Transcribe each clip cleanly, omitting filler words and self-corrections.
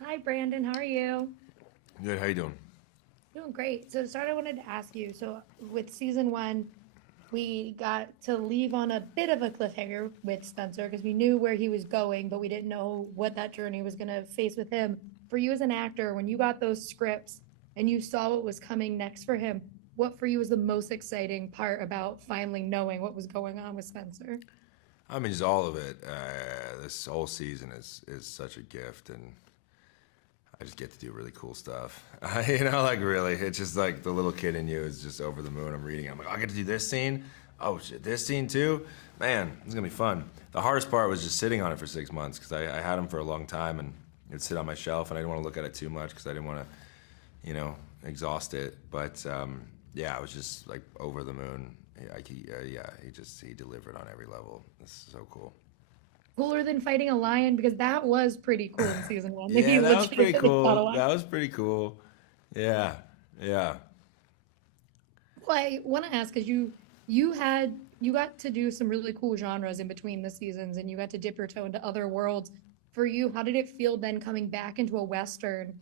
Hi, Brandon. How are you? Good. How you doing? Doing great. So to start, I wanted to ask you, so with season one, we got to leave on a bit of a cliffhanger with Spencer because we knew where he was going, but we didn't know what that journey was going to face with him. For you as an actor, when you got those scripts and you saw what was coming next for him, what for you was the most exciting part about finally knowing what was going on with Spencer? I mean, just all of it. This whole season is such a gift, and I just get to do really cool stuff. Like really, it's just like the little kid in you is just over the moon. I'm reading. I'm like, I get to do this scene. Oh shit, this scene too. Man, this is gonna be fun. The hardest part was just sitting on it for 6 months because I had them for a long time and it would sit on my shelf, and I didn't want to look at it too much because I didn't want to, exhaust it. But yeah, I was just like over the moon. Yeah, he delivered on every level. This is so cool. Cooler than fighting a lion because that was pretty cool in season one. He Yeah, that was pretty legitimately fought a cool. lion. That was pretty cool. Yeah, yeah. Well, I want to ask because you got to do some really cool genres in between the seasons, and you got to dip your toe into other worlds. For you, how did it feel then coming back into a Western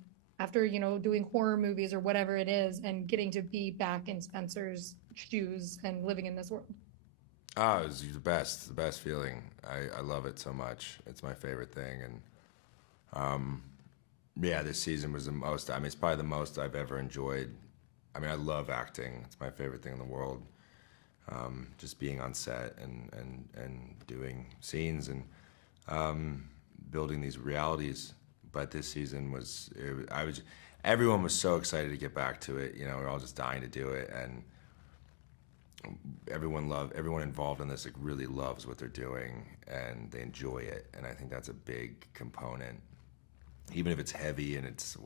after doing horror movies or whatever it is, and getting to be back in Spencer's shoes and living in this world? Oh, it was the best feeling. I love it so much. It's my favorite thing, and yeah, this season was the most. I mean, it's probably the most I've ever enjoyed. I mean, I love acting. It's my favorite thing in the world. Just being on set and doing scenes and building these realities. But this season I was, everyone was so excited to get back to it. We're all just dying to do it, and everyone involved in this like really loves what they're doing and they enjoy it, and I think that's a big component. Even if it's heavy and it's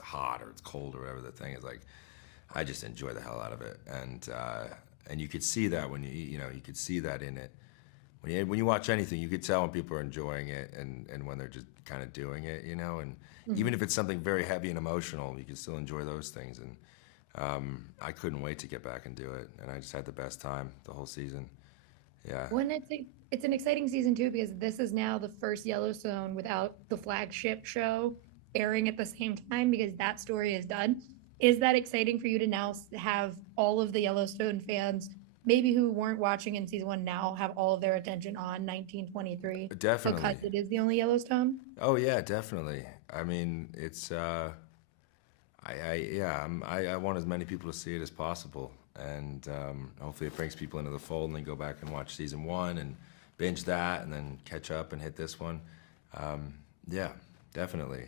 hot or it's cold or whatever the thing is, like I just enjoy the hell out of it, and you could see that when you could see that in it when you watch anything. You could tell when people are enjoying it and when they're just kind of doing it, and even Mhm. if it's something very heavy and emotional, you can still enjoy those things. And I couldn't wait to get back and do it, and I just had the best time the whole season. Yeah, When it's an exciting season too because this is now the first Yellowstone without the flagship show airing at the same time because that story is done. Is that exciting for you to now have all of the Yellowstone fans, maybe who weren't watching in season one, now have all of their attention on 1923 because definitely. it is the only Yellowstone? Oh yeah, definitely. I mean, it's yeah, I want as many people to see it as possible, and hopefully it brings people into the fold, and they go back and watch season one and binge that, and then catch up and hit this one. Um, yeah, definitely,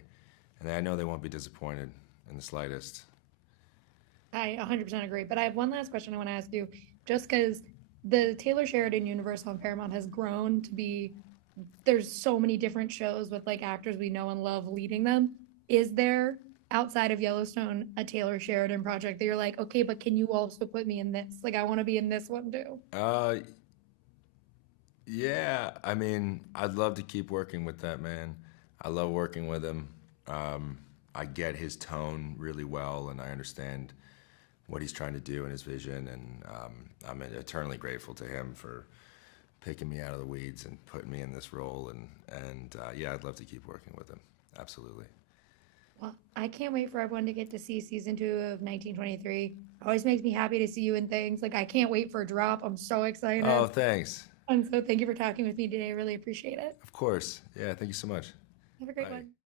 and I know they won't be disappointed in the slightest. I 100% agree. But I have one last question I want to ask you. Just because the Taylor Sheridan universe on Paramount has grown to be, there's so many different shows with like actors we know and love leading them. Is there, outside of Yellowstone, a Taylor Sheridan project that you're like, okay, but can you also put me in this? Like, I want to be in this one too. Uh, yeah, I mean, I'd love to keep working with that man. I love working with him. Um, I get his tone really well, and I understand what he's trying to do and his vision. And I'm eternally grateful to him for picking me out of the weeds and putting me in this role. And yeah, I'd love to keep working with him. Absolutely. Well, I can't wait for everyone to get to see season two of 1923. It always makes me happy to see you in things. Like, I can't wait for a drop. I'm so Oh, excited. thanks. And so, thank you for talking with me today. I really appreciate it. Of course. Yeah, thank you so much. Have a great Bye. one.